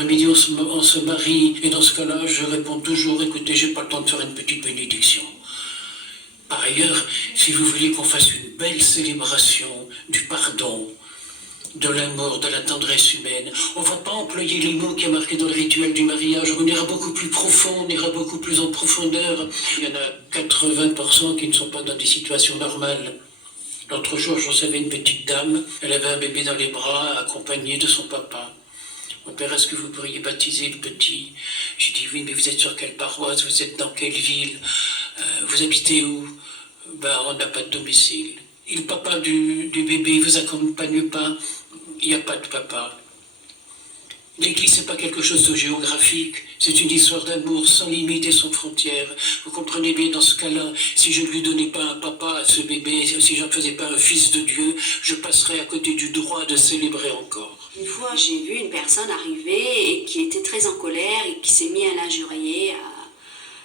l'après-midi, on se marie, et dans ce cas-là, je réponds toujours, écoutez, j'ai pas le temps de faire une petite bénédiction. Par ailleurs, si vous voulez qu'on fasse une belle célébration du pardon, de l'amour, de la tendresse humaine, on ne va pas employer les mots qui est marqué dans le rituel du mariage. On ira beaucoup plus profond, on ira beaucoup plus en profondeur. Il y en a 80% qui ne sont pas dans des situations normales. L'autre jour, je recevais une petite dame, elle avait un bébé dans les bras, accompagné de son papa. Mon père, est-ce que vous pourriez baptiser le petit? J'ai dit oui, mais vous êtes sur quelle paroisse? Vous êtes dans quelle ville? Vous habitez où? On n'a pas de domicile. Et le papa du bébé ne vous accompagne pas? Il n'y a pas de papa. L'église, ce n'est pas quelque chose de géographique, c'est une histoire d'amour sans limite et sans frontières. Vous comprenez bien, dans ce cas-là, si je ne lui donnais pas un papa à ce bébé, si je n'en faisais pas un fils de Dieu, je passerais à côté du droit de célébrer encore. Une fois, j'ai vu une personne arriver et qui était très en colère et qui s'est mis à l'injurier,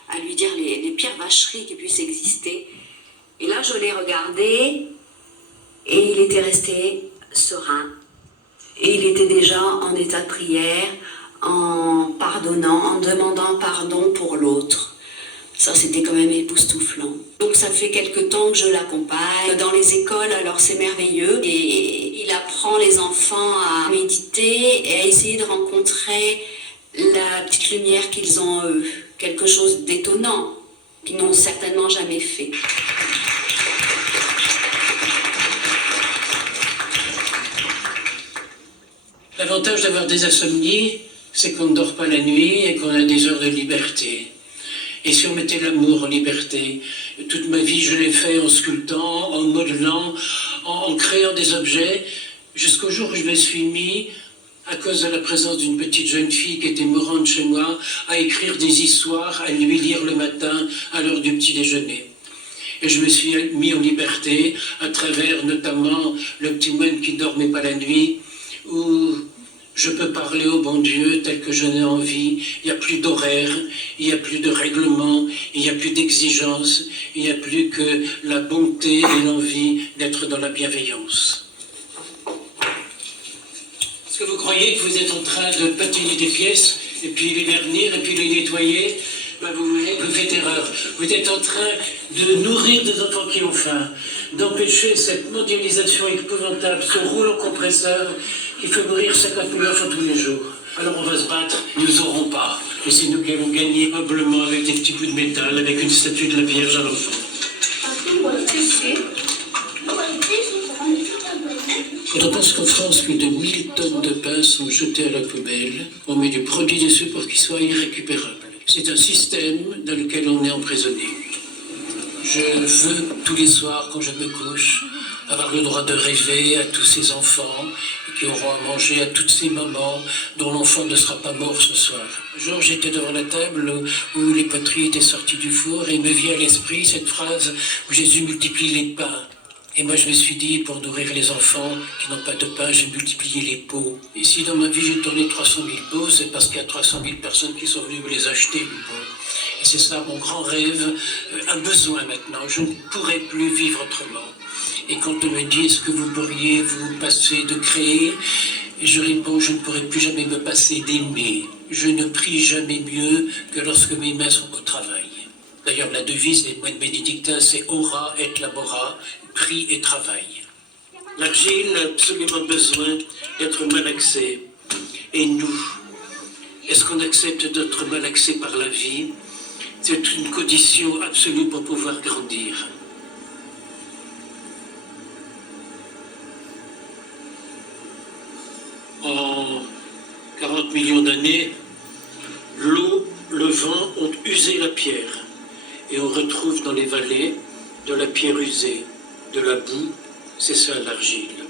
à lui dire les pires vacheries qui puissent exister. Et là, je l'ai regardé et il était resté serein. Et il était déjà en état de prière, en pardonnant, en demandant pardon pour l'autre. Ça, c'était quand même époustouflant. Donc ça fait quelque temps que je l'accompagne dans les écoles, alors c'est merveilleux. Et il apprend les enfants à méditer et à essayer de rencontrer la petite lumière qu'ils ont en eux. Quelque chose d'étonnant, qu'ils n'ont certainement jamais fait. L'avantage d'avoir des insomnies, c'est qu'on ne dort pas la nuit et qu'on a des heures de liberté. Et si on mettait l'amour en liberté, toute ma vie je l'ai fait en sculptant, en modelant, en créant des objets, jusqu'au jour où je me suis mis, à cause de la présence d'une petite jeune fille qui était mourante chez moi, à écrire des histoires, à lui lire le matin à l'heure du petit déjeuner. Et je me suis mis en liberté à travers notamment le petit moine qui ne dormait pas la nuit, où je peux parler au bon Dieu tel que je n'ai envie. Il n'y a plus d'horaire, il n'y a plus de règlement, il n'y a plus d'exigence, il n'y a plus que la bonté et l'envie d'être dans la bienveillance. Est-ce que vous croyez que vous êtes en train de patiner des pièces, et puis les vernir, et puis les nettoyer? Vous faites erreur. Vous êtes en train de nourrir des enfants qui ont faim, d'empêcher cette mondialisation épouvantable, ce rouleau compresseur qui fait mourir 50 000 enfants tous les jours. Alors on va se battre, nous n'aurons pas. Et c'est nous qui allons gagner humblement avec des petits bouts de métal, avec une statue de la Vierge à l'enfant. Quand on pense qu'en France, plus de 1000 tonnes de pain sont jetées à la poubelle, on met du produit dessus pour qu'il soit irrécupérable. C'est un système dans lequel on est emprisonné. Je veux, tous les soirs, quand je me couche, avoir le droit de rêver à tous ces enfants qui auront à manger, à toutes ces mamans dont l'enfant ne sera pas mort ce soir. Un jour, j'étais devant la table où les poteries étaient sorties du four et il me vient à l'esprit cette phrase où Jésus multiplie les pains. Et moi, je me suis dit, pour nourrir les enfants qui n'ont pas de pain, j'ai multiplié les pots. Et si dans ma vie, j'ai tourné 300 000 pots, c'est parce qu'il y a 300 000 personnes qui sont venues me les acheter, les pots. Et c'est ça mon grand rêve, un besoin maintenant. Je ne pourrai plus vivre autrement. Et quand on me dit, est-ce que vous pourriez vous passer de créer? Je réponds, je ne pourrai plus jamais me passer d'aimer. Je ne prie jamais mieux que lorsque mes mains sont au travail. D'ailleurs, la devise des moines bénédictins, c'est ora et labora, prie et travail. L'argile a absolument besoin d'être malaxée. Et nous, est-ce qu'on accepte d'être malaxé par la vie? C'est une condition absolue pour pouvoir grandir. En 40 millions d'années, l'eau, le vent ont usé la pierre. Et on retrouve dans les vallées de la pierre usée, de la boue, c'est ça l'argile.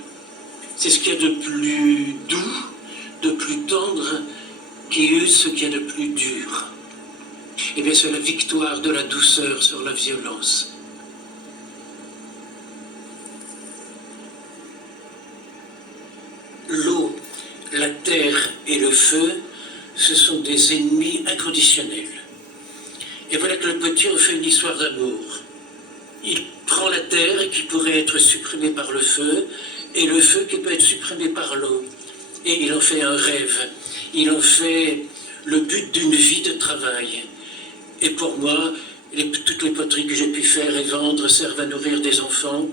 C'est ce qu'il y a de plus doux, de plus tendre, qui use ce qu'il y a de plus dur. Eh bien, c'est la victoire de la douceur sur la violence. L'eau, la terre et le feu, ce sont des ennemis inconditionnels. Et voilà que le petit en fait une histoire d'amour. Il prend la terre qui pourrait être supprimée par le feu, et le feu qui peut être supprimé par l'eau. Et il en fait un rêve. Il en fait le but d'une vie de travail. Et pour moi, toutes les poteries que j'ai pu faire et vendre servent à nourrir des enfants.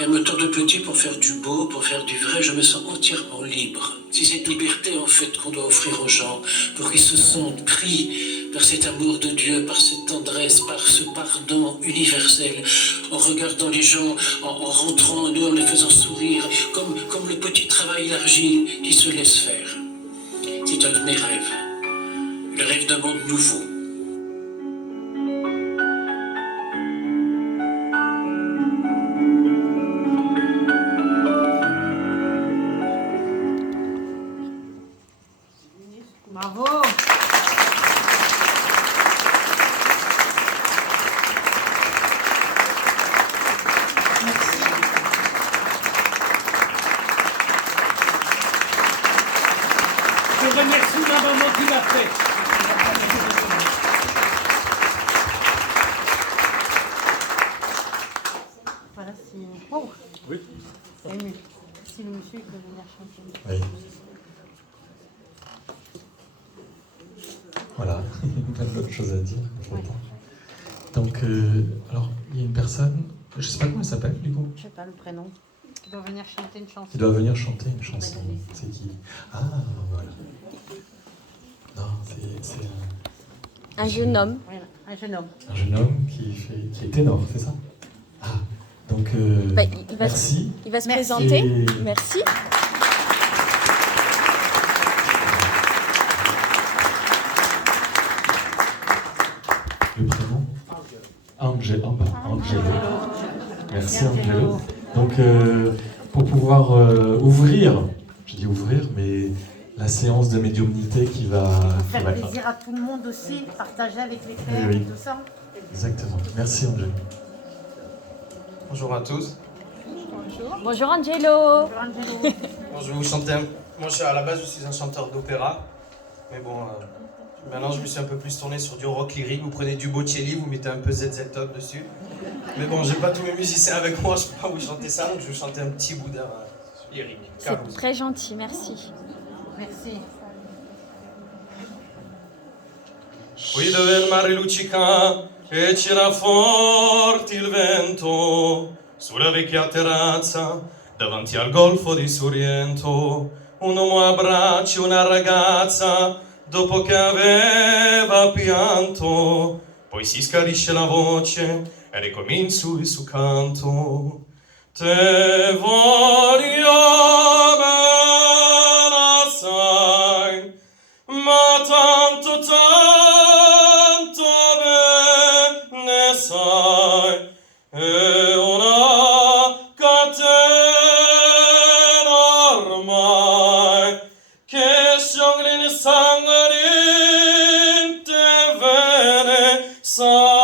Un moteur de petit pour faire du beau, pour faire du vrai, je me sens entièrement libre. C'est cette liberté en fait qu'on doit offrir aux gens, pour qu'ils se sentent pris par cet amour de Dieu, par cette tendresse, par ce pardon universel, en regardant les gens, en rentrant en eux, en les faisant sourire, comme le petit travail l'argile qui se laisse faire. C'est un de mes rêves, le rêve d'un monde nouveau. Bravo. Merci. Je remercie ma maman qui l'a fait. Voilà, c'est... Oh, Oui. ému. Si le monsieur il peut venir chanter. Oui. Voilà, plein d'autres choses à dire. Ouais. Donc, alors, il y a une personne, je ne sais pas comment elle s'appelle du coup, Je sais pas le prénom. Qui doit venir chanter une chanson. qui doit venir chanter une chanson. C'est qui? Ah, voilà. Non, c'est Un jeune homme. Voilà, un jeune homme. un jeune homme qui est ténor, c'est ça? Ah, donc, Bah, merci. Il va se Merci. présenter. Et- Merci. Le prénom? Angelo. Merci Angelo. Donc pour pouvoir ouvrir, je dis ouvrir, mais la séance de médiumnité qui va... Faire plaisir à tout le monde aussi, partager avec les frères Oui. et tout ça. Exactement. Merci Angelo. Bonjour à tous. Bonjour Angelo. Bonjour Angelo. Bon, je vais vous chanter Moi, à la base, je suis un chanteur d'opéra. Mais bon, maintenant, je me suis un peu plus tourné sur du rock lyrique. Vous prenez du Bocelli, vous mettez un peu ZZ Top dessus. Mais bon, j'ai pas tous mes musiciens avec moi, je peux pas vous chanter ça. Donc, je vais vous chanter un petit bout d'un lyrique. C'est très gentil, merci. Merci. Qui dove il mare luccica e c'era forte il vento, sulla vecchia terrazza davanti al golfo di Sorrento, un uomo abbraccia una ragazza dopo che aveva pianto, poi si schiarisce la voce e ricomincia il suo canto. Te voglio bene assai, ma tanto bene sai, è una catena ormai che scioglie nel sangue in te bene sai.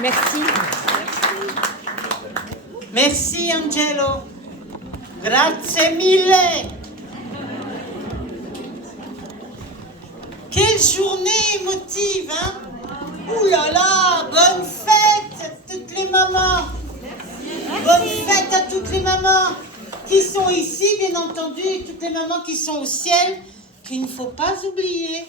Merci. Merci Angelo. Grazie mille. Quelle journée émotive, hein? Ouh là là, bonne fête à toutes les mamans. Bonne fête à toutes les mamans qui sont ici, bien entendu, et toutes les mamans qui sont au ciel, qu'il ne faut pas oublier.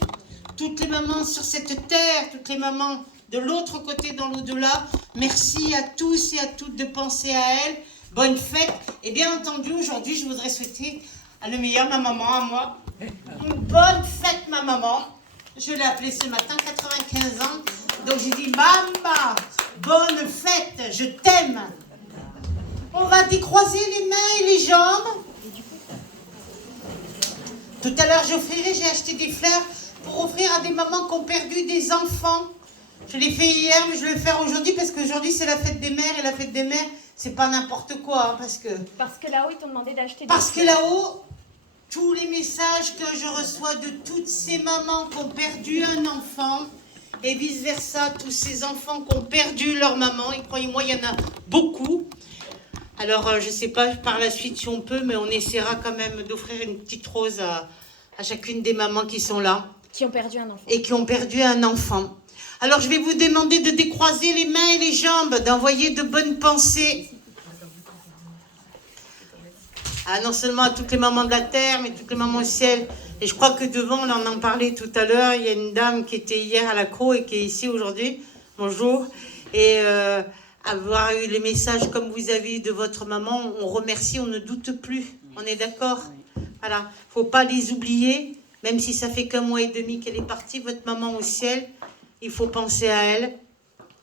Toutes les mamans sur cette terre, toutes les mamans de l'autre côté dans l'au-delà. Merci à tous et à toutes de penser à elles. Bonne fête. Et bien entendu, aujourd'hui, je voudrais souhaiter à le meilleur, ma maman, à moi. Une bonne fête, ma maman. Je l'ai appelée ce matin, 95 ans. Donc j'ai dit, maman, bonne fête, je t'aime. On va décroiser les mains et les jambes. Tout à l'heure, j'ai acheté des fleurs pour offrir à des mamans qui ont perdu des enfants. Je l'ai fait hier, mais je vais le faire aujourd'hui parce qu'aujourd'hui, c'est la fête des mères. Et la fête des mères, c'est pas n'importe quoi. Hein, parce que là-haut, ils t'ont demandé d'acheter des Parce que là-haut, tous les messages que je reçois de toutes ces mamans qui ont perdu un enfant, et vice-versa, tous ces enfants qui ont perdu leur maman, et croyez-moi, il y en a beaucoup. Alors, je ne sais pas par la suite si on peut, mais on essaiera quand même d'offrir une petite rose à chacune des mamans qui sont là. Qui ont perdu un enfant. Et qui ont perdu un enfant. Alors je vais vous demander de décroiser les mains et les jambes, d'envoyer de bonnes pensées. Ah, non seulement à toutes les mamans de la terre, mais toutes les mamans au ciel. Et je crois que devant, on en parlait tout à l'heure, il y a une dame qui était hier à la CRO et qui est ici aujourd'hui. Bonjour. Et avoir eu les messages comme vous avez eu de votre maman, on remercie, on ne doute plus. On est d'accord? Voilà. Faut pas les oublier, même si ça fait qu'un mois et demi qu'elle est partie, votre maman au ciel. Il faut penser à elle,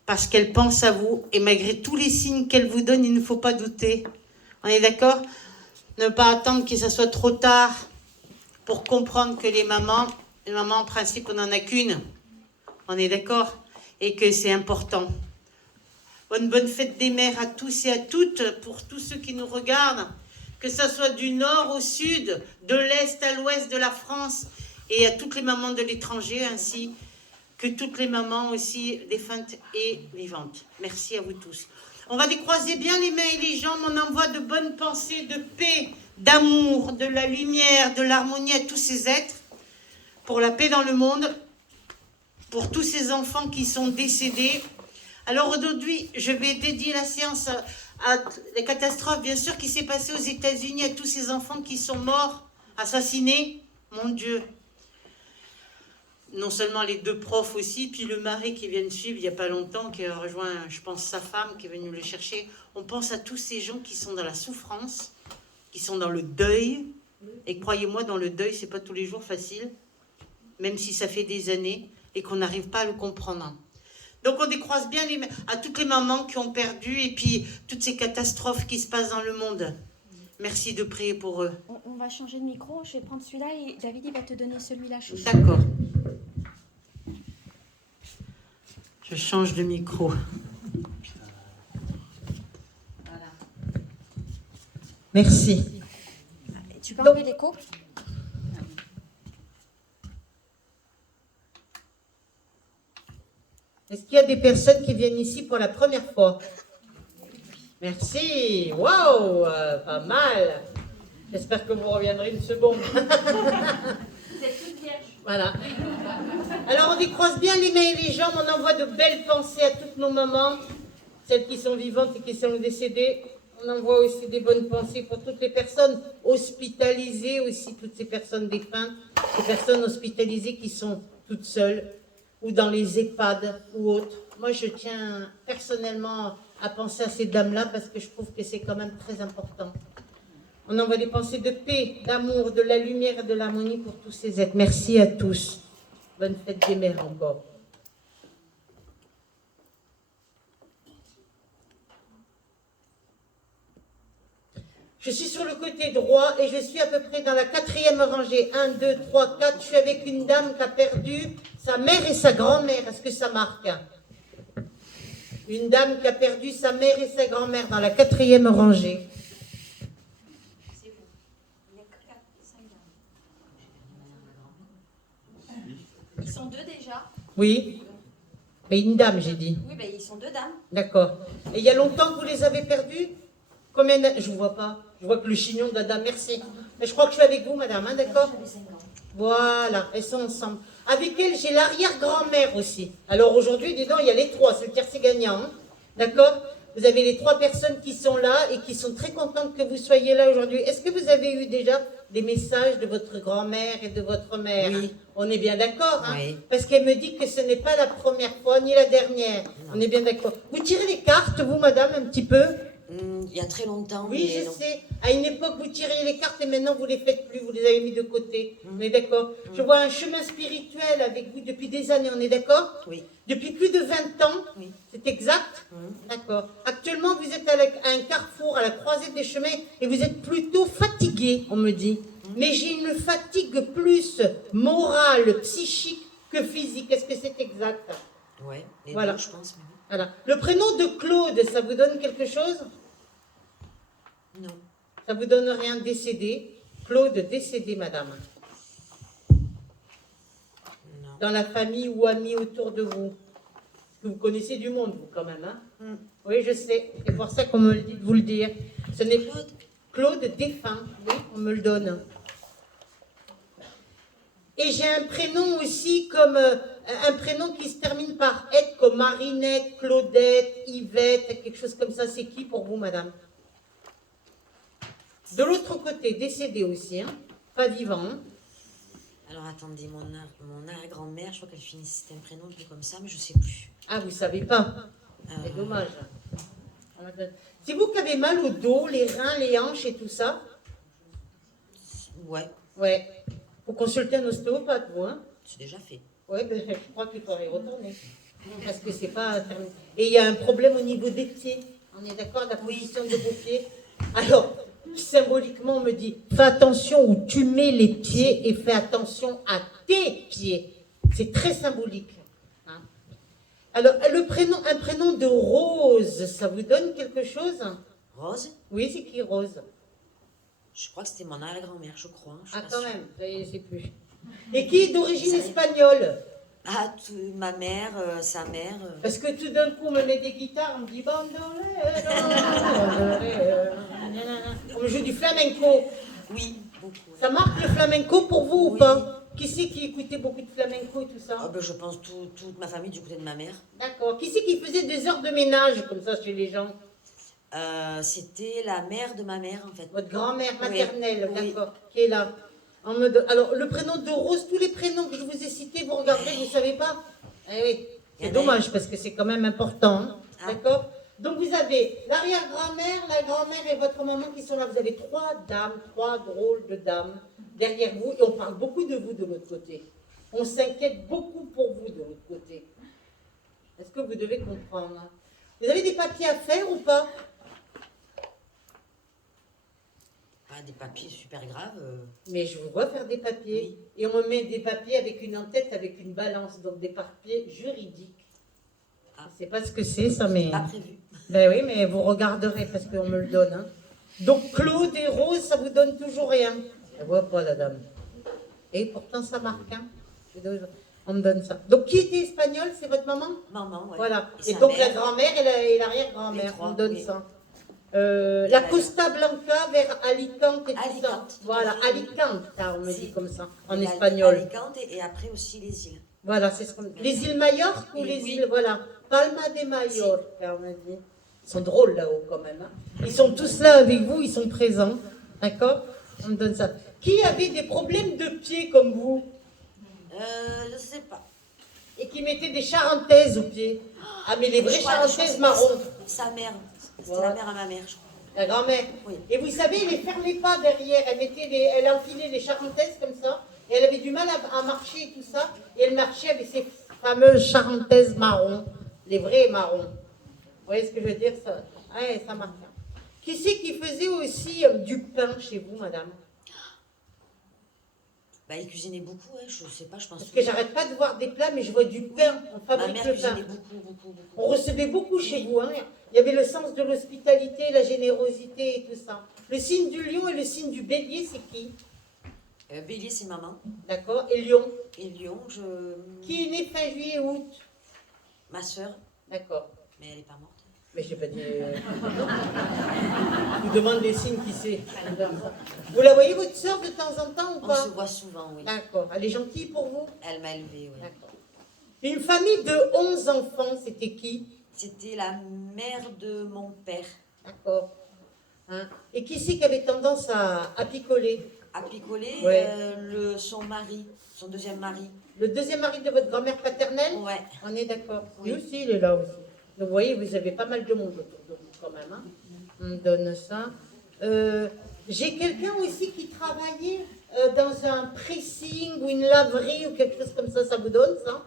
parce qu'elle pense à vous. Et malgré tous les signes qu'elle vous donne, il ne faut pas douter. On est d'accord? Ne pas attendre que ça soit trop tard pour comprendre que les mamans en principe, on n'en a qu'une. On est d'accord? Et que c'est important. Bonne fête des mères à tous et à toutes, pour tous ceux qui nous regardent, que ça soit du nord au sud, de l'est à l'ouest de la France, et à toutes les mamans de l'étranger, ainsi que toutes les mamans aussi défuntes et vivantes. Merci à vous tous. On va décroiser bien les mains et les jambes, on envoie de bonnes pensées, de paix, d'amour, de la lumière, de l'harmonie à tous ces êtres, pour la paix dans le monde, pour tous ces enfants qui sont décédés. Alors aujourd'hui, je vais dédier la séance à la catastrophe, bien sûr, qui s'est passée aux États-Unis, à tous ces enfants qui sont morts, assassinés. Mon Dieu. Non seulement les 2 profs aussi, puis le mari qui vient de suivre il n'y a pas longtemps, qui a rejoint, je pense, sa femme, qui est venue le chercher. On pense à tous ces gens qui sont dans la souffrance, qui sont dans le deuil. Et croyez-moi, dans le deuil, c'est pas tous les jours facile, même si ça fait des années, et qu'on n'arrive pas à le comprendre. Donc on décroise bien à toutes les mamans qui ont perdu, et puis toutes ces catastrophes qui se passent dans le monde. Merci de prier pour eux. On va changer de micro, je vais prendre celui-là et David, il va te donner celui-là. D'accord. Je change de micro. Voilà. Merci. Tu peux enlever l'écho? Est-ce qu'il y a des personnes qui viennent ici pour la première fois? Merci. Waouh, pas mal. J'espère que vous reviendrez une seconde. Vous êtes toutes vierges. Voilà. Alors on décroise bien les mains et les jambes, on envoie de belles pensées à toutes nos mamans, celles qui sont vivantes et qui sont décédées. On envoie aussi des bonnes pensées pour toutes les personnes hospitalisées, aussi toutes ces personnes défuntes, ces personnes hospitalisées qui sont toutes seules, ou dans les EHPAD ou autres. Moi je tiens personnellement à penser à ces dames-là parce que je trouve que c'est quand même très important. On envoie des pensées de paix, d'amour, de la lumière et de l'harmonie pour tous ces êtres. Merci à tous. Bonne fête des mères encore. Je suis sur le côté droit et je suis à peu près dans la 4e rangée. 1, 2, 3, 4. Je suis avec une dame qui a perdu sa mère et sa grand-mère. Est-ce que ça marque? Une dame qui a perdu sa mère et sa grand-mère dans la 4e rangée. Ils sont 2 déjà. Oui. Mais une dame, j'ai dit. Oui, ben ils sont 2 dames. D'accord. Et il y a longtemps que vous les avez perdus? Combien d'années? Je ne vous vois pas. Je vois que le chignon de Dada, merci. Mais je crois que je suis avec vous, madame, hein, d'accord? Voilà, elles sont ensemble. Avec elle, j'ai l'arrière-grand-mère aussi. Alors aujourd'hui, dis donc, il y a les 3, c'est le tiercé gagnant. Hein, d'accord? Vous avez les 3 personnes qui sont là et qui sont très contentes que vous soyez là aujourd'hui. Est-ce que vous avez eu déjà des messages de votre grand-mère et de votre mère? Oui. On est bien d'accord, hein? Oui. Parce qu'elle me dit que ce n'est pas la première fois ni la dernière. On est bien d'accord. Vous tirez les cartes, vous, madame, un petit peu? Il y a très longtemps. Oui, mais je non. sais. À une époque, vous tiriez les cartes et maintenant, vous ne les faites plus. Vous les avez mis de côté. On est d'accord? Je vois un chemin spirituel avec vous depuis des années. On est d'accord? Oui. Depuis plus de 20 ans? Oui. C'est exact? D'accord. Actuellement, vous êtes à un carrefour, à la croisée des chemins, et vous êtes plutôt fatigué, on me dit. Mais j'ai une fatigue plus morale, psychique que physique. Est-ce que c'est exact? Ouais, les Voilà. deux, je pense. Mais Voilà. Le prénom de Claude, ça vous donne quelque chose? non. Ça vous donne rien? Décédé? Claude décédé, madame. Non. Dans la famille ou amis autour de vous? Parce que vous connaissez du monde, vous, quand même, hein? Oui, je sais. C'est pour ça qu'on me le dit de vous le dire. Ce n'est Claude? Claude défunt. Oui, on me le donne. Et j'ai un prénom aussi comme un prénom qui se termine par être comme Marinette, Claudette, Yvette, quelque chose comme ça. C'est qui pour vous, madame? De l'autre côté, décédé aussi, hein? Pas vivant. Hein? Alors attendez, mon arrière-grand-mère, je crois qu'elle finissait, c'était un prénom un peu comme ça, mais je sais plus. Ah, vous savez pas? C'est dommage. C'est vous qui avez mal au dos, les reins, les hanches et tout ça? Ouais, Ouais. Faut consulter un ostéopathe, vous, hein? c'est déjà fait. Ouais, ben, je crois qu'il faudrait y retourner. Parce que c'est pas terminé. Et il y a un problème au niveau des pieds. On est d'accord, la position de vos pieds? Alors, symboliquement, on me dit, fais attention où tu mets les pieds et fais attention à tes pieds. C'est très symbolique. Hein. Alors, un prénom de Rose, ça vous donne quelque chose? Rose? Oui, c'est qui Rose? Je crois que c'était mon arrière-grand-mère, je crois. Je suis Ah, pas quand sûre. même, je sais plus. Et qui est d'origine espagnole? Ah, ma mère, sa mère. Parce que tout d'un coup, on me met des guitares, on me dit bandolero, on me joue du flamenco. Oui, beaucoup. Ouais. Ça marque le flamenco pour vous ou Oui. pas? Qui c'est qui écoutait beaucoup de flamenco et tout ça? Ah, ben, je pense toute ma famille du côté de ma mère. D'accord. Qui c'est qui faisait des heures de ménage comme ça chez les gens? C'était la mère de ma mère, en fait. Votre grand-mère Oui. maternelle, Oui. d'accord, qui est là. Alors, le prénom de Rose, tous les prénoms que je vous ai cités, vous regardez, vous ne savez pas? Eh oui, c'est dommage parce que c'est quand même important, hein. Ah. D'accord? Donc vous avez l'arrière-grand-mère, la grand-mère et votre maman qui sont là. Vous avez trois dames, trois drôles de dames derrière vous et on parle beaucoup de vous de l'autre côté. On s'inquiète beaucoup pour vous de l'autre côté. Est-ce que vous devez comprendre? Vous avez des papiers à faire ou pas? Pas des papiers super graves. Mais je vous vois faire des papiers. Oui. Et on me met des papiers avec une en-tête, avec une balance, donc des papiers juridiques. Ah. Je ne sais pas ce que c'est, ça, mais... Pas prévu. Ben oui, mais vous regarderez parce qu'on me le donne. Hein. Donc Claude et Rose, ça vous donne toujours rien. Je vois pas, la dame. Et pourtant, ça marque. Hein. On me donne ça. Donc qui était espagnol? C'est votre maman? Maman, ouais. Voilà. Et Et sa donc mère. la grand-mère et l'arrière-grand-mère, Les trois, on me donne oui. ça. La Costa Blanca vers Alicante et tout ça. Alicante. Voilà, Alicante, on me Si. dit comme ça, en Il y a espagnol. Alicante et après aussi les îles. Voilà, c'est ce qu'on dit. Les îles Majorques ou les Oui. îles, voilà. Palma de Mallorca, on a dit. Ils sont drôles là-haut quand même. Hein. Ils sont tous là avec vous, ils sont présents. D'accord? On me donne ça. Qui avait des problèmes de pieds comme vous? Je sais pas. Et qui mettait des charentaises aux pieds? Ah, mais les vraies Je crois que charentaises marron. Sa mère. C'était Voilà. la mère à ma mère, je crois. La grand-mère. Oui. Et vous savez, elle ne les fermait pas derrière. Elle enfilait les charentaises comme ça. Et elle avait du mal à marcher et tout ça. Et elle marchait avec ces fameuses charentaises marron. Les vrais marrons. Vous voyez ce que je veux dire? Ça, ouais, ça marche. Qui c'est qui faisait aussi du pain chez vous, madame? Bah, il cuisinait beaucoup, ouais, je sais pas, je pense. Parce que j'arrête pas de voir des plats, mais je vois du pain. On Ma fabrique mère le pain. cuisinait beaucoup. On recevait beaucoup chez vous. Hein. Il y avait le sens de l'hospitalité, la générosité et tout ça. Le signe du lion et le signe du bélier, c'est qui? Bélier, c'est maman. D'accord. Et lion? Et Lion, Qui est né fin juillet, août? ma soeur, D'accord. mais elle est pas morte. Mais je n'ai pas dit. Je vous demande les signes qui c'est. Vous la voyez, votre soeur, de temps en temps ou On pas? se voit souvent, oui. D'accord. Elle est gentille pour vous? Elle m'a élevée, oui. D'accord. Une famille de 11 enfants, c'était qui? C'était la mère de mon père. D'accord. Hein? Et qui c'est qui avait tendance à picoler? À picoler, Ouais. son mari, son deuxième mari. Le deuxième mari de votre grand-mère paternelle? Ouais. On est d'accord. Oui. Lui aussi, il est là aussi. Donc, vous voyez, vous avez pas mal de monde autour de vous quand même. Hein. On me donne ça. J'ai quelqu'un aussi qui travaillait dans un pressing ou une laverie ou quelque chose comme ça. Ça vous donne ça?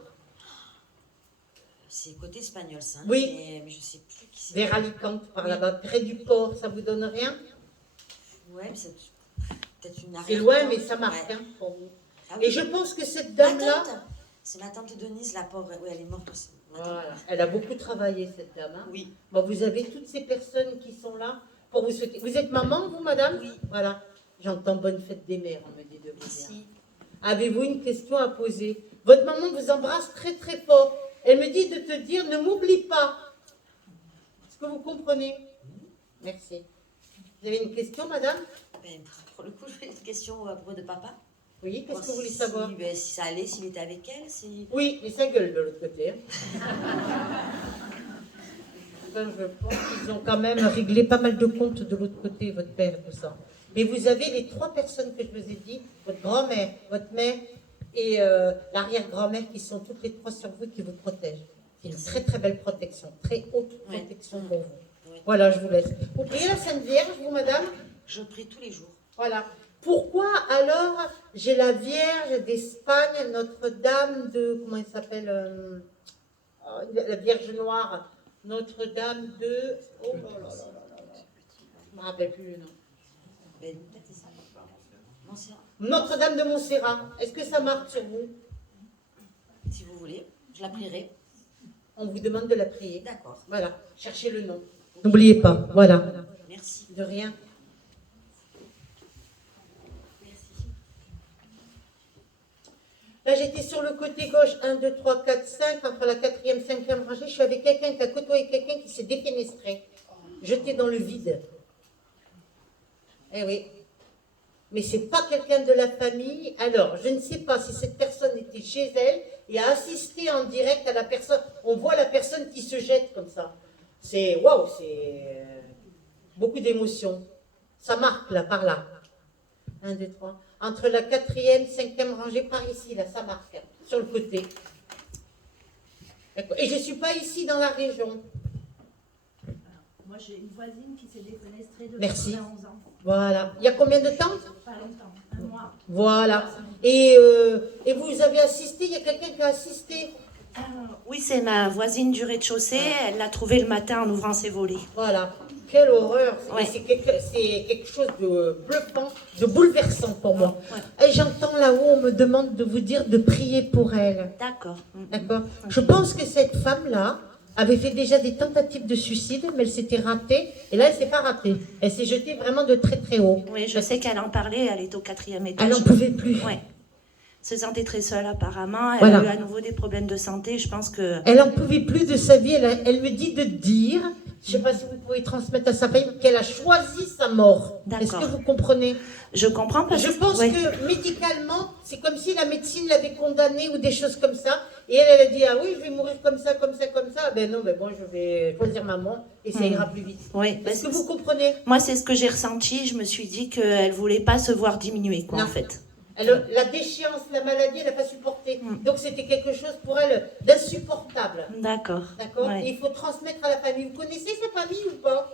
C'est côté espagnol, ça. Oui. Mais je sais plus qui c'est. Vers Alicante, par Oui. là-bas, près du port. Ça vous donne rien? Ouais, mais c'est peut-être une C'est arrière. loin, mais ça marque Ouais. hein, pour vous. Ah oui. Et je pense que cette Ma dame-là... tante. C'est ma tante Denise, la pauvre. Oui, elle est morte aussi. Ma tante. Voilà. Elle a beaucoup travaillé, cette dame. Hein. Oui. Bon, vous avez toutes ces personnes qui sont là pour vous souhaiter. Vous êtes maman, vous, madame? Oui. Voilà. J'entends bonne fête des mères, on me dit de vous dire. Merci. Avez-vous une question à poser? Votre maman vous embrasse très très fort. Elle me dit de te dire, ne m'oublie pas. Est-ce que vous comprenez? Merci. Vous avez une question, madame? Ben, pour le coup, j'ai une question à propos de papa. Oui, qu'est-ce que vous voulez Si- savoir? ben, si ça allait, s'il était avec elle, si... Oui, mais ça gueule de l'autre côté. Hein. Enfin, je pense qu'ils ont quand même réglé pas mal de comptes de l'autre côté, votre père et tout ça. Mais vous avez les 3 personnes que je vous ai dit, votre grand-mère, votre mère et l'arrière-grand-mère qui sont toutes les 3 sur vous et qui vous protègent. C'est une très très belle protection, très haute protection pour vous. Oui. Voilà, je vous laisse. Vous priez la Sainte Vierge, vous, madame? Je prie tous les jours. Voilà. Pourquoi alors j'ai la Vierge d'Espagne, Notre-Dame de... Comment elle s'appelle la Vierge Noire. Notre-Dame de... Oh là là là là là. Je ne me rappelle plus le nom. Ben, c'est ça. Montserrat. Notre-Dame de Montserrat. Est-ce que ça marque sur vous? Si vous voulez, je la prierai. On vous demande de la prier. D'accord. Voilà. Cherchez le nom. N'oubliez pas. Voilà. Merci. De rien. Là, j'étais sur le côté gauche, 1, 2, 3, 4, 5, entre la 4e, 5e rangée. Je suis avec quelqu'un qui a côtoyé quelqu'un qui s'est défenestré, jeté dans le vide. Eh oui. Mais c'est pas quelqu'un de la famille. Alors, je ne sais pas si cette personne était chez elle et a assisté en direct à la personne. On voit la personne qui se jette comme ça. C'est, waouh, c'est beaucoup d'émotions. Ça marque là, par là. 1, 2, 3. Entre la 4e, 5e rangée, par ici, là, ça marque, sur le côté. Et je ne suis pas ici dans la région. Moi, j'ai une voisine qui s'est défenestrée de Merci. 91 ans. Voilà. Il y a combien de temps? Pas longtemps, un mois. Voilà. Et vous avez assisté, il y a quelqu'un qui a assisté? Oui, c'est ma voisine du rez-de-chaussée. Elle l'a trouvé le matin en ouvrant ses volets. Voilà. Quelle horreur. Ouais. C'est quelque chose de bluffant, de bouleversant pour moi. Ouais. Et j'entends là-haut, on me demande de vous dire de prier pour elle. D'accord. D'accord. Je pense que cette femme-là avait fait déjà des tentatives de suicide, mais elle s'était ratée. Et là, elle ne s'est pas ratée. Elle s'est jetée vraiment de très très haut. Oui, je sais qu'elle en parlait. Elle est au 4e étage. Elle n'en pouvait plus. Ouais. Se sentait très seule apparemment. Elle Voilà. a eu à nouveau des problèmes de santé. Je pense que... Elle n'en pouvait plus de sa vie. Elle me dit de dire, je ne sais pas si vous pouvez transmettre à sa famille, qu'elle a choisi sa mort. D'accord. Est-ce que vous comprenez? Je comprends parce Je pense ouais. que médicalement, c'est comme si la médecine l'avait condamnée ou des choses comme ça. Et elle a dit, ah oui, je vais mourir comme ça, comme ça, comme ça. Ben non, mais bon, je vais choisir maman et ça ira plus vite. Oui, Est-ce que vous comprenez? moi, c'est ce que j'ai ressenti. Je me suis dit qu'elle voulait pas se voir diminuer, quoi, Non. en fait. La déchéance, la maladie, elle n'a pas supporté. Donc c'était quelque chose pour elle d'insupportable. D'accord. D'accord. Ouais. Et il faut transmettre à la famille. Vous connaissez sa famille ou pas?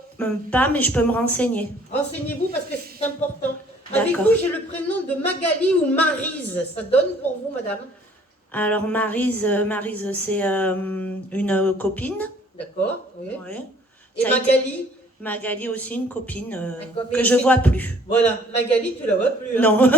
Pas, mais je peux me renseigner. Renseignez-vous parce que c'est important. D'accord. Avec vous, j'ai le prénom de Magali ou Maryse. Ça donne pour vous, madame? Alors, Maryse, c'est une copine. D'accord, oui. Ouais. Et Ça a été- Magali? Magali aussi, une copine D'accord, que mais je c'est- vois plus. Voilà, Magali, tu la vois plus. Hein? Non, Vous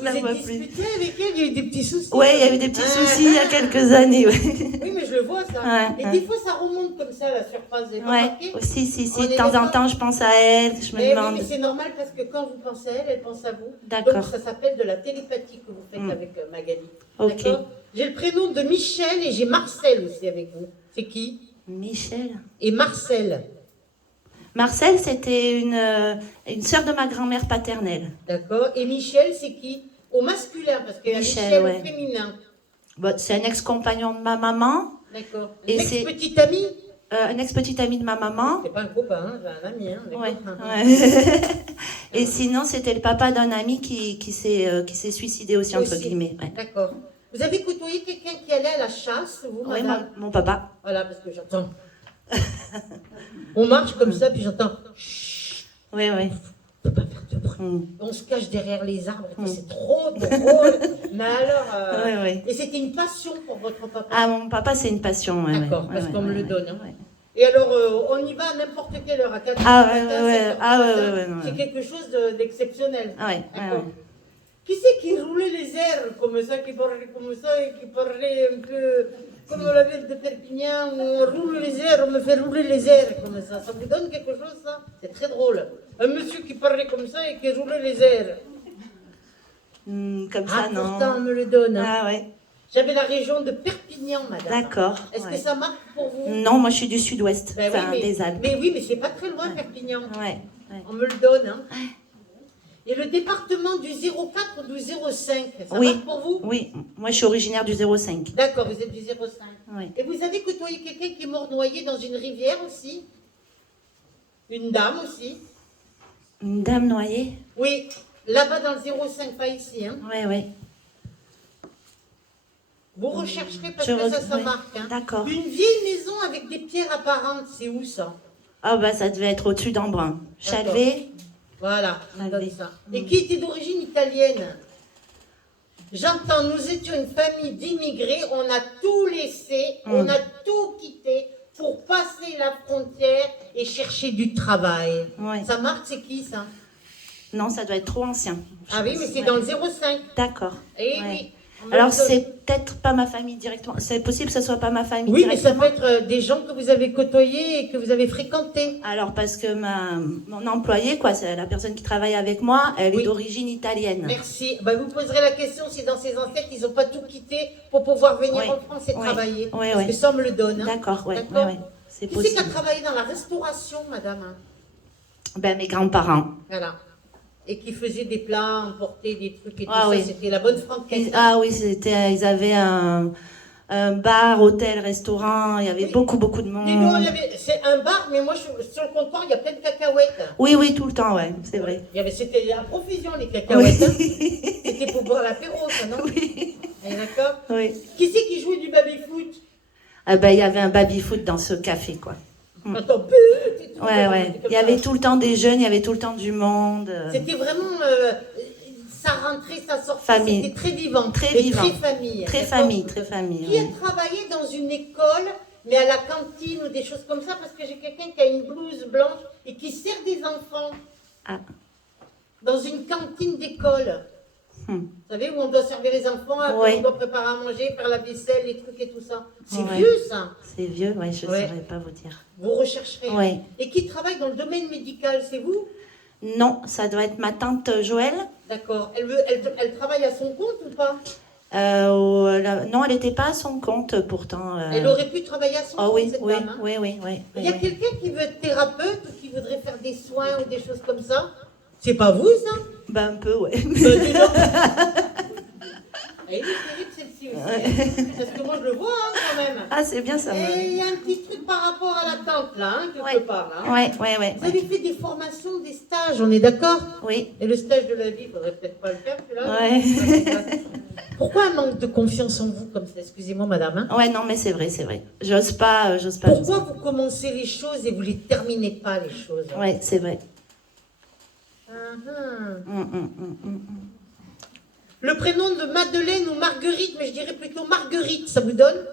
je la vous vois êtes plus. disputé avec elle, il y a eu des petits soucis. Oui, il y avait des petits Ah, soucis il y a quelques années. Ouais, Oui, mais je le vois ça. Ouais, Et ouais. des fois, ça remonte comme ça à la surface. Vous avez pas ouais. remarqué? Si, On de est temps en d'accord. temps, je pense à elle, je me Mais oui, demande. mais c'est normal parce que quand vous pensez à elle, elle pense à vous. D'accord. Donc ça s'appelle de la télépathie que vous faites Mm. avec Magali. Ok. D'accord. J'ai le prénom de Michel et j'ai Marcel aussi avec vous. C'est qui? Michel. Et Marcel. Marcel, c'était une sœur de ma grand-mère paternelle. D'accord. Et Michel, c'est qui? Au masculin, parce qu'il y a Michel, Michel ouais. au féminin. Bon, c'est un ex-compagnon de ma maman, D'accord. Et Ex-petite amie? un ex-petit ami de ma maman. C'est pas un copain, hein, j'ai un ami. Hein, Ouais, d'accord. ouais. Et sinon, c'était le papa d'un ami qui s'est suicidé aussi, entre Aussi. guillemets. Ouais. D'accord. Vous avez côtoyé quelqu'un qui allait à la chasse, vous, Oui, madame? mon papa. Voilà, parce que j'entends. On marche comme ça, puis j'entends. Oui, oui. On peut pas faire de bruit. Mm. On se cache derrière les arbres, et c'est trop drôle. Mais alors. Ouais, ouais. Et c'était une passion pour votre papa. Ah, mon papa, c'est une passion. Ouais, D'accord, ouais, parce ouais, qu'on me ouais, le ouais, donne. Hein. ouais. Et alors, on y va à n'importe quelle heure, à 4 Ah, heures du ouais, matin, ouais, 7 heures du ah, ouais, matin. ouais, ouais, ouais. C'est quelque chose d'exceptionnel. Ah, ouais, ouais, D'accord. ouais. Qui c'est qui roulait les airs comme ça, qui parlait comme ça et qui parlait un peu comme la ville de Perpignan où on roule les airs, on me fait rouler les airs comme ça. Ça vous donne quelque chose, ça? C'est très drôle. Un monsieur qui parlait comme ça et qui roulait les airs. Comme ça, non. Pourtant, on me le donne. Hein. Ah, ouais. J'avais la région de Perpignan, madame. D'accord. Est-ce ouais. que ça marque pour vous? Non, moi, je suis du sud-ouest, Ben enfin, oui, des Alpes. mais oui, mais c'est pas très loin, Perpignan. Ouais, ouais. On me le donne. Hein. Et le département du 04 ou du 05, ça Oui. marche pour vous? Oui, moi je suis originaire du 05. D'accord, vous êtes du 05. Oui. Et vous avez côtoyé quelqu'un qui est mort noyé dans une rivière aussi? Une dame aussi? Une dame noyée? Oui, là-bas dans le 05, pas ici. Hein. Oui, oui. Vous rechercherez parce Je que ça ouais. marque. Hein. D'accord. Une vieille maison avec des pierres apparentes, c'est où ça? Ah bah ça devait être au-dessus d'Embrun. Chalvet. Voilà, on donne Chalvet. ça. Et qui était d'origine italienne? J'entends, nous étions une famille d'immigrés, on a tout laissé, on a tout quitté pour passer la frontière et chercher du travail. Ouais. Ça marque, c'est qui ça? Non, ça doit être trop ancien. Ah oui, mais c'est Ouais. dans le 05. D'accord. Eh Ouais. oui. on Alors me donne- c'est peut-être pas ma famille directement. C'est possible que ce soit pas ma famille Oui, mais ça directement. peut être des gens que vous avez côtoyés et que vous avez fréquentés. Alors parce que mon employé, quoi, c'est la personne qui travaille avec moi, elle Oui. est d'origine italienne. Merci. Ben, vous poserez la question si dans ces ancêtres, ils n'ont pas tout quitté pour pouvoir venir Oui. en France et Oui. travailler. Oui, Parce oui. que ça, on me le donne. Hein. D'accord, ouais, D'accord. ouais, ouais. C'est Qui c'est qui a possible. travaillé dans la restauration, madame? Hein? Ben mes grands-parents. Voilà. Et qui faisait des plats, emporter des trucs et tout Ah ça. oui. C'était la bonne franquette. Ah oui, ils avaient un bar, hôtel, restaurant. Il y avait Oui. beaucoup de Dis donc, monde. c'est un bar, mais moi, sur le comptoir, il y a plein de cacahuètes. Oui, oui, tout le temps, ouais, c'est vrai. C'était à profusion, les cacahuètes. Hein. Oui. C'était pour boire l'apéro, ça, non? Oui. Eh, d'accord. Oui. Qui c'est qui jouait du baby-foot? Ah ben, il y avait un baby-foot dans ce café, quoi. Quand on pute et tout, Ouais, ça, ouais. c'était comme Il y avait ça. tout le temps des jeunes, il y avait tout le temps du monde. C'était vraiment... ça rentrait, ça sortait, Famille. c'était très vivant. Très et vivant. Très famille. Très d'accord. famille, très famille. Qui a ouais. travaillé dans une école, mais à la cantine ou des choses comme ça, parce que j'ai quelqu'un qui a une blouse blanche et qui sert des enfants Ah. dans une cantine d'école. Hmm. Vous savez, où on doit servir les enfants, après Ouais. on doit préparer à manger, faire la vaisselle, les trucs et tout ça. C'est Ouais. vieux, ça. C'est vieux, ouais, je ne Ouais. saurais pas vous dire. Vous rechercherez. Ouais. Et qui travaille dans le domaine médical, c'est vous? Non, ça doit être ma tante Joëlle. D'accord. Elle travaille à son compte ou pas? Non, elle n'était pas à son compte pourtant. Elle aurait pu travailler à son Oh compte, oui, cette oui, dame. Hein. oui, oui, oui. Il y a oui. quelqu'un qui veut être thérapeute ou qui voudrait faire des soins ou des choses comme ça? C'est pas vous, ça? Ben, un peu, ouais. Dis donc. Elle est terrible, celle-ci aussi. Hein. Parce que moi, je le vois, hein, quand même. Ah, c'est bien ça. Et il y a un petit truc par rapport à la tante, là, hein, quelque part. Là. Ouais, ouais, ouais. Vous avez fait des formations, des stages, on est d'accord? Oui. Et le stage de la vie, il faudrait peut-être pas le faire, celui-là. Ouais. Pourquoi un manque de confiance en vous comme ça? Excusez-moi, madame. Hein. Ouais, non, mais c'est vrai, c'est vrai. J'ose pas. Pourquoi vous commencez les choses et vous les terminez pas, les choses? Ouais, c'est vrai. Uh-huh. Le prénom de Madeleine ou Marguerite, mais je dirais plutôt Marguerite, ça vous donne?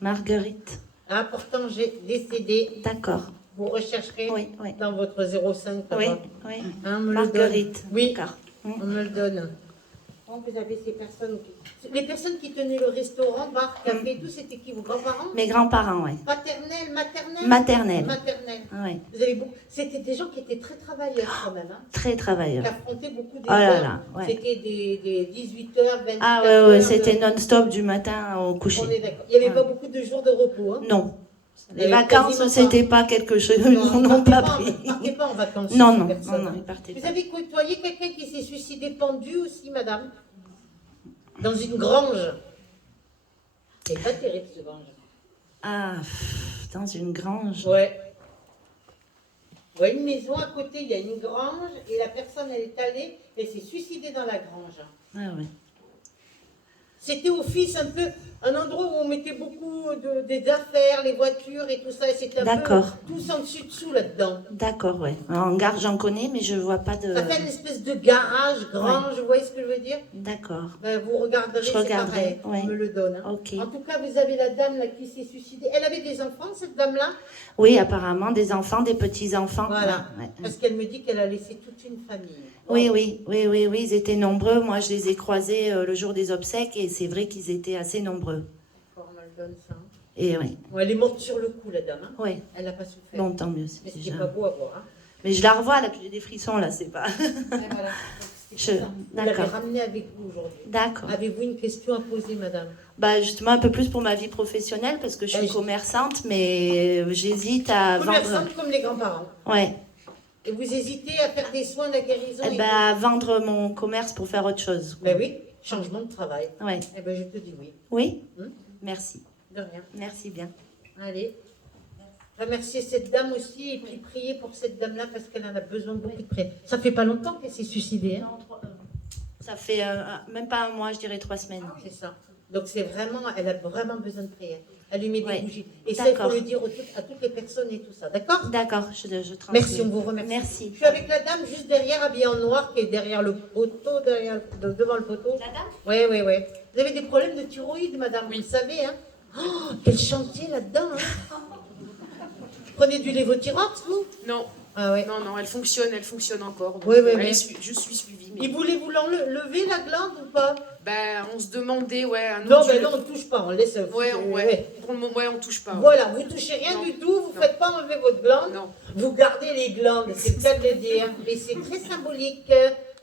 Marguerite. Ah, pourtant j'ai décédé. D'accord. Vous rechercherez Oui, oui. dans votre 05. Oui, là-bas. oui. Hein, on me le Marguerite. donne. Oui, D'accord. on me le donne. Quand vous avez ces personnes les personnes qui tenaient le restaurant, bar, café, tout, c'était qui, vos grands-parents? Mes grands-parents, ouais. Paternelle, maternelle? Maternelle. Maternelle. Ouais. Vous avez beaucoup... C'était des gens qui étaient très travailleurs quand même. Hein. Très travailleurs. Qui affrontaient beaucoup des Oh là heures. là, ouais. C'était des 18h, 24h. Ah ouais, ouais, c'était non-stop du matin au coucher. On est d'accord. Il n'y avait Ouais. pas beaucoup de jours de repos. Hein. Non. Les avait vacances, quasiment c'était pas quelque chose. Non, Ils n'ont pas partez pris. Partez pas en vacances. Non, ces non, personnes, non, hein. ils partaient Vous pas. avez côtoyé quelqu'un qui s'est suicidé pendu aussi, madame? Dans une grange. C'est pas terrible, ce grange. Ah, dans une grange. Ouais. Ouais, une maison à côté, il y a une grange, et la personne, elle est allée, elle s'est suicidée dans la grange. Ah ouais. C'était au fils un peu un endroit où on mettait beaucoup des affaires, les voitures et tout ça, et c'était un peu D'accord. tous en dessus-dessous là-dedans. D'accord, ouais. En gare, j'en connais, mais je vois pas de. Ça fait une espèce de garage, grange, vous voyez ce que je veux dire? D'accord. Ben, vous regarderez, Je c'est regarderai, pareil, ouais. on me le donne. Hein. Ok. En tout cas, vous avez la dame là qui s'est suicidée. Elle avait des enfants, cette dame-là? Oui, apparemment, des enfants, des petits-enfants. Voilà. Ouais, ouais. Parce qu'elle me dit qu'elle a laissé toute une famille. Oui, oui, oui, oui, oui, ils étaient nombreux. Moi, je les ai croisés le jour des obsèques et c'est vrai qu'ils étaient assez nombreux. D'accord, on me le donne ça. Et oui. Ouais, elle est morte sur le coup, la dame. Hein. Oui. Elle n'a pas souffert. Bon, tant mieux. Mais c'est c'était déjà- pas beau à voir. Hein. Mais je la revois, là, puis j'ai des frissons, là, c'est pas. Ouais, voilà. Je- Vous l'avez D'accord. ramenée avec vous aujourd'hui. D'accord. Avez-vous une question à poser, madame? Bah, justement, un peu plus pour ma vie professionnelle, parce que je suis Ouais, commerçante, mais j'hésite à vendre. Commerçante comme les grands-parents. Ouais. Et vous hésitez à faire des soins de la guérison Eh ben, vendre mon commerce pour faire autre chose. Ben oui, changement de travail. Ouais. Eh ben je te dis oui. Oui. Hum. Merci. De rien. Merci bien. Allez. Remercier cette dame aussi et puis prier pour cette dame-là parce qu'elle en a besoin de beaucoup de prière. Ça fait pas longtemps qu'elle s'est suicidée. Hein. Ça fait même pas un mois, je dirais 3 semaines. C'est ça. Donc c'est vraiment, elle a vraiment besoin de prière. Allumer des Ouais. bougies. Et ça, il faut D'accord. le dire à toutes les personnes et tout ça. D'accord? D'accord, je transmets. Merci, on vous remercie. Merci. Je suis avec la dame juste derrière, habillée en noir, qui est derrière le poteau, devant le poteau. La dame? Oui, oui, oui. Vous avez des problèmes de thyroïde, madame, vous le savez, hein? Oh, quel chantier là-dedans, hein? Prenez du lévothyrox, vous? Non. Ah ouais. Non, elle fonctionne encore. Donc, Oui, oui, oui. Je suis suivie. Mais... Et voulez-vous lever la glande ou pas? Ben, on se demandait, ouais, un Non, nodule. ben non, on ne touche pas, on laisse... Ouais. Pour le moment, ouais, on touche pas. Ouais. Voilà, vous touchez rien Non. du tout, vous ne faites pas enlever votre glande, Non. vous gardez les glandes, c'est le cas de le dire, mais c'est très symbolique.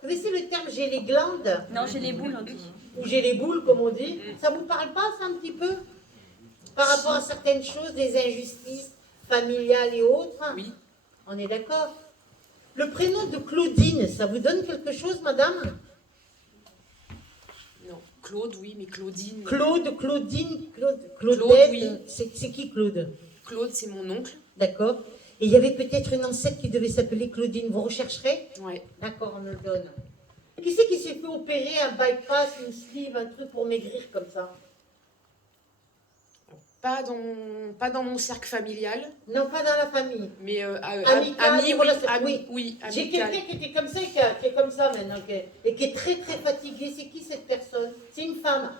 Vous connaissez le terme j'ai les glandes? Non, j'ai les boules, on dit. Ou j'ai les boules, comme on dit. Ça vous parle pas, ça, un petit peu? Par rapport à certaines choses, des injustices familiales et autres? Oui. On est d'accord? Le prénom de Claudine, ça vous donne quelque chose, madame? Non, Claude, oui, mais Claudine... Claude, Claudine, Claudette, Claude, oui. c'est qui Claude? Claude, c'est mon oncle. D'accord. Et il y avait peut-être une ancêtre qui devait s'appeler Claudine. Vous rechercherez? Ouais. D'accord, on me le donne. Qui c'est qui s'est fait opérer un bypass, une sleeve, un truc pour maigrir comme ça? Pas dans mon cercle familial, Non, pas dans la famille. mais Amical, ami, voilà, oui, J'ai amical. quelqu'un qui était comme ça qui est comme ça maintenant, et qui est très très fatigué. C'est qui cette personne? C'est une femme.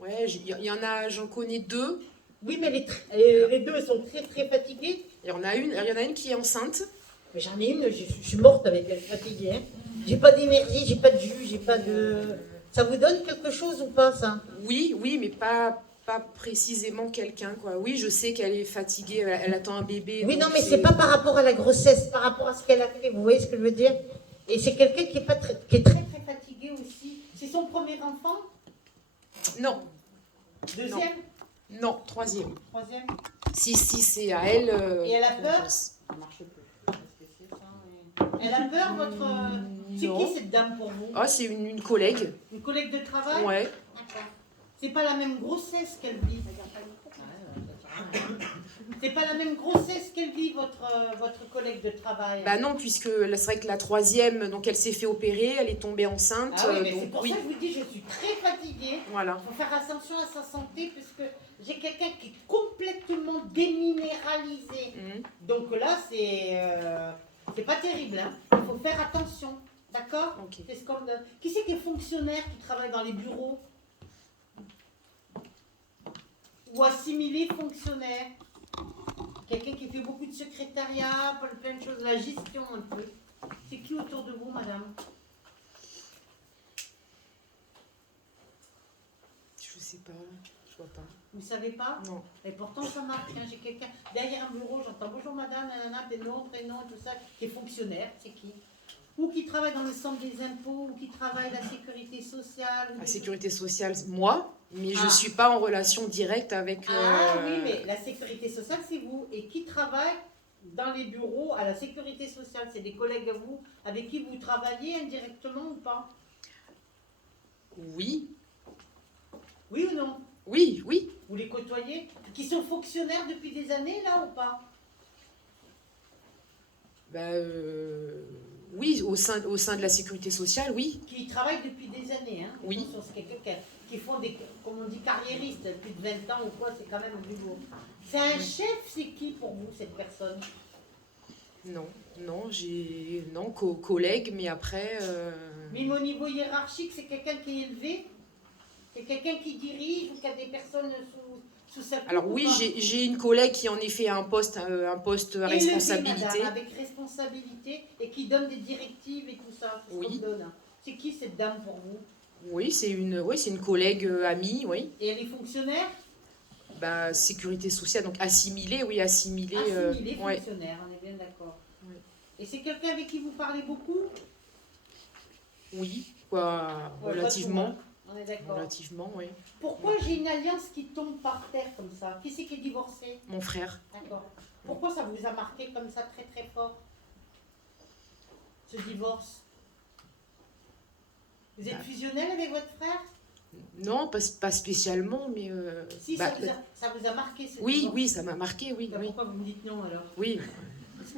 Ouais, il y en a, j'en connais deux. Oui, mais les deux sont très très fatiguées. Il y en a une qui est enceinte. Mais j'en ai une, je suis morte avec elle, fatiguée. Hein. J'ai pas d'énergie, j'ai pas de jus, j'ai pas de... Ça vous donne quelque chose ou pas, ça? Oui, mais pas précisément quelqu'un, quoi. Oui, je sais qu'elle est fatiguée, elle attend un bébé. Oui, donc non, mais c'est pas par rapport à la grossesse, par rapport à ce qu'elle a fait. Vous voyez ce que je veux dire? Et c'est quelqu'un qui est très très fatigué aussi. C'est son premier enfant? Non. Deuxième? Non, troisième. Troisième? Si, c'est à elle. Et elle a peur? pense. Ça marche plus. Elle a peur, votre... C'est Non. qui cette dame pour vous? Ah, c'est une collègue. Une collègue de travail? Ouais. D'accord. C'est pas la même grossesse qu'elle vit. C'est pas la même grossesse qu'elle vit, votre collègue de travail. Bah non, puisque là, c'est vrai que la troisième, donc elle s'est fait opérer, elle est tombée enceinte. Ah oui, mais donc c'est pour oui. ça que je vous dis, je suis très fatiguée. Voilà. Il faut faire attention à sa santé, puisque j'ai quelqu'un qui est complètement déminéralisé. Donc là, c'est pas terrible. Hein. Il faut faire attention. D'accord? Ok. C'est comme qui c'est qui est fonctionnaire, qui travaille dans les bureaux? Ou assimilé fonctionnaire? Quelqu'un qui fait beaucoup de secrétariat, plein de choses, la gestion un peu. C'est qui autour de vous, madame? Je sais pas, je vois pas. Vous savez pas? Non. Et pourtant ça marche. Hein. J'ai quelqu'un derrière un bureau, j'entends bonjour madame, nanana, prénom, tout ça, qui est fonctionnaire, c'est qui? Ou qui travaille dans le centre des impôts, ou qui travaille à la sécurité sociale. La sécurité sociale, moi, mais je Ah. suis pas en relation directe avec. Ah oui, mais la sécurité sociale, c'est vous. Et qui travaille dans les bureaux à la sécurité sociale? C'est des collègues à vous, avec qui vous travaillez indirectement ou pas? Oui. Oui ou non? Oui. Vous les côtoyez? Qui sont fonctionnaires depuis des années, là, ou pas? Bah, oui, au sein de la sécurité sociale, oui. Qui travaillent depuis des années, hein? Oui. Attention, c'est quelqu'un qui font des, comme on dit, carriéristes, plus de 20 ans ou quoi, c'est quand même du lourd. C'est un chef, c'est qui pour vous, cette personne? Non, collègue, mais après. Même au niveau hiérarchique, c'est quelqu'un qui est élevé? C'est quelqu'un qui dirige ou qui a des personnes sous sa coupe? Alors ou oui, pas? j'ai une collègue qui en effet a un poste à Élevé, responsabilité. madame, avec responsabilité et qui donne des directives et tout ça. C'est ce qu'on donne. C'est qui cette dame pour vous? Oui, c'est une collègue amie, oui. Et elle est fonctionnaire? Bah, sécurité sociale, donc assimilée, oui, assimilée. Assimilée, ouais. fonctionnaire, on est bien d'accord. Ouais. Et c'est quelqu'un avec qui vous parlez beaucoup? Oui, quoi, Ouais, relativement. On est d'accord. relativement, oui. Pourquoi j'ai une alliance qui tombe par terre comme ça? Qui c'est qui est divorcé? Mon frère. D'accord. Pourquoi ça vous a marqué comme ça très très fort, ce divorce? Vous êtes fusionnel avec votre frère? Non, pas spécialement, mais... Si, bah, ça vous a marqué ce oui, divorce? oui, ça m'a marqué, oui. Bah, oui. pourquoi vous me dites non alors? Oui.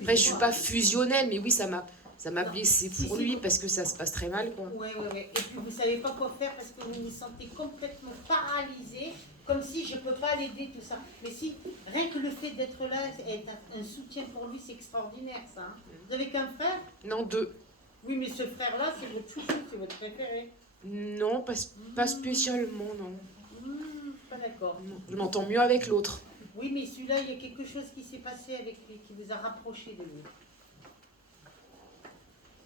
Après, je suis pas fusionnelle, mais oui, ça m'a blessée pour lui parce que ça se passe très mal, quoi. Ouais. Et puis vous savez pas quoi faire parce que vous vous sentez complètement paralysé, comme si je peux pas l'aider, tout ça. Mais si, rien que le fait d'être là, être un soutien pour lui, c'est extraordinaire, ça. Hein. Vous avez qu'un frère? Non, 2. Oui, mais ce frère-là, c'est votre chouchou, c'est votre préféré. Non, pas spécialement, non. Pas d'accord. Je m'entends mieux avec l'autre. Oui, mais celui-là, il y a quelque chose qui s'est passé avec lui, qui vous a rapproché de lui.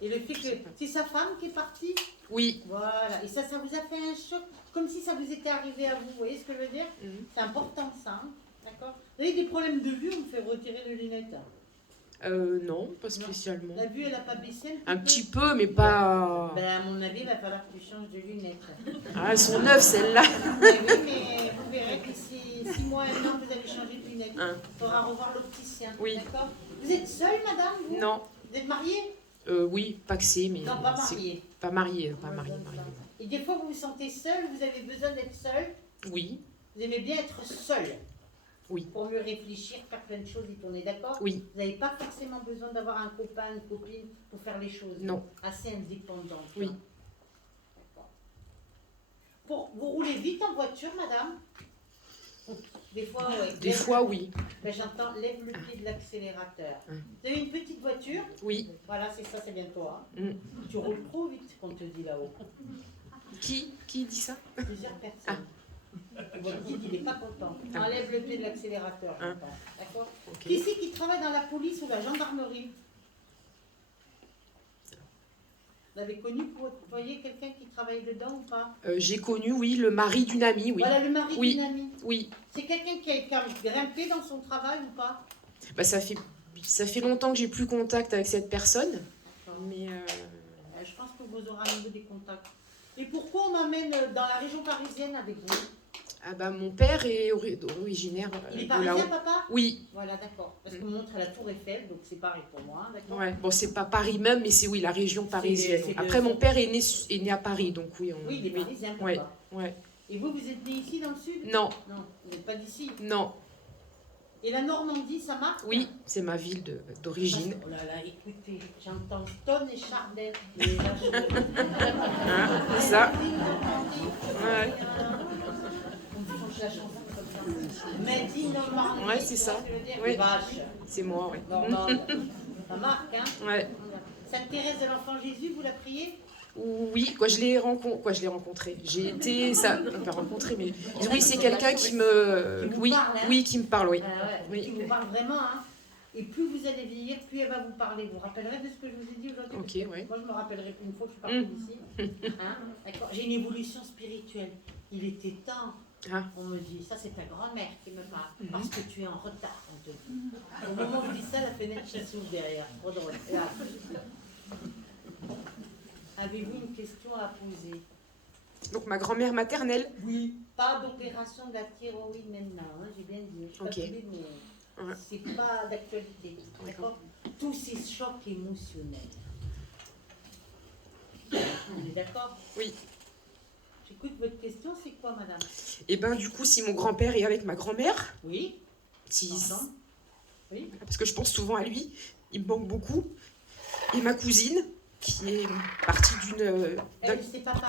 Et le fait que c'est sa femme qui est partie? Oui. Voilà. Et ça vous a fait un choc, comme si ça vous était arrivé à vous. Vous voyez ce que je veux dire? C'est important, ça. Hein, d'accord? Vous avez des problèmes de vue, on me fait retirer les lunettes. Non, pas spécialement. La vue, elle n'a pas baissé un petit peu, mais pas... Ben, à mon avis, il va falloir que tu changes de lunettes. Ah, elles sont neuves, celles-là. Ben oui, mais vous verrez que d'ici 6 mois, 1 an, vous allez changer de lunettes. Il faudra revoir l'opticien. Oui. D'accord? Vous êtes seule, madame, vous? Non. Vous êtes mariée? Oui, paxée, mais... Non, pas mariée. Pas mariée, pas mariée. Et des fois, vous vous sentez seule, vous avez besoin d'être seule? Oui. Vous aimez bien être seule? Oui. Pour mieux réfléchir, faire plein de choses, on est d'accord? Oui. Vous n'avez pas forcément besoin d'avoir un copain, une copine pour faire les choses? Non. Assez indépendante? Oui. D'accord. Vous roulez vite en voiture, madame? Des fois, oui. Des fois, oui. Ben, j'entends, lève le pied de l'accélérateur. Vous avez une petite voiture? Oui. Voilà, c'est ça, c'est bien toi. Hein. Tu roules trop vite, qu'on te dit là-haut. Qui dit ça? Plusieurs personnes. Votre guide, il n'est pas content. Enlève le pied de l'accélérateur. D'accord? Qui c'est qui travaille dans la police ou la gendarmerie? Vous avez connu, vous voyez quelqu'un qui travaille dedans ou pas? J'ai connu, oui, le mari d'une amie, oui. Voilà, le mari d'une amie. Oui. C'est quelqu'un qui a grimpé dans son travail ou pas? Bah, ça fait longtemps que j'ai plus contact avec cette personne. Mais je pense que vous aurez à nouveau des contacts. Et pourquoi on m'amène dans la région parisienne avec vous? Ah bah, mon père est originaire Il est de parisien, là-haut. papa? Oui. Voilà, d'accord. Parce qu'on montre à la Tour Eiffel, donc c'est pareil pour moi, d'accord? Ouais. Bon, c'est pas Paris même, mais c'est oui, la région parisienne. Après, mon père est né à Paris, donc oui. Oui, il est parisien, papa. Ouais. Ouais. Et vous êtes né ici dans le sud? Non. Non, vous n'êtes pas d'ici? Non. Et la Normandie, ça marche? Oui, c'est ma ville d'origine. Oh là là, écoutez, j'entends Stone et Chardin. C'est ça. Ouais. La chanson comme ça. Made in Normandie. Ouais, c'est ça. Oui. Vache. C'est moi, oui. Normande. Ça marque, hein? Ouais. Sainte Thérèse de l'Enfant Jésus, vous la priez? Oui, je l'ai rencontré. J'ai été, ça, pas rencontré, mais oui, c'est quelqu'un qui me, qui me parle, oui. Qui vous parle vraiment, hein. Et plus vous allez vieillir, plus elle va vous parler. Vous vous rappellerez de ce que je vous ai dit aujourd'hui? Ok, oui. Moi, je me rappellerai une fois que je suis partie d'ici. Hein? D'accord. J'ai une évolution spirituelle. Il était temps. On me dit, ça c'est ta grand-mère qui me parle, parce que tu es en retard, on te dit. Au moment où je dis ça, la fenêtre s'ouvre derrière. Trop drôle. Avez-vous une question à poser? Donc ma grand-mère maternelle? Oui. Pas d'opération de la thyroïde maintenant, hein, j'ai bien dit. Je suis pas tombée, mais c'est pas d'actualité. D'accord? Tous ces chocs émotionnels. On est d'accord? Oui. J'écoute votre question, c'est quoi, madame? Eh bien, du coup, si mon grand-père est avec ma grand-mère... Oui. Oui. Parce que je pense souvent à lui, il me manque beaucoup. Et ma cousine, qui est partie d'une... Elle, c'est pas pareil.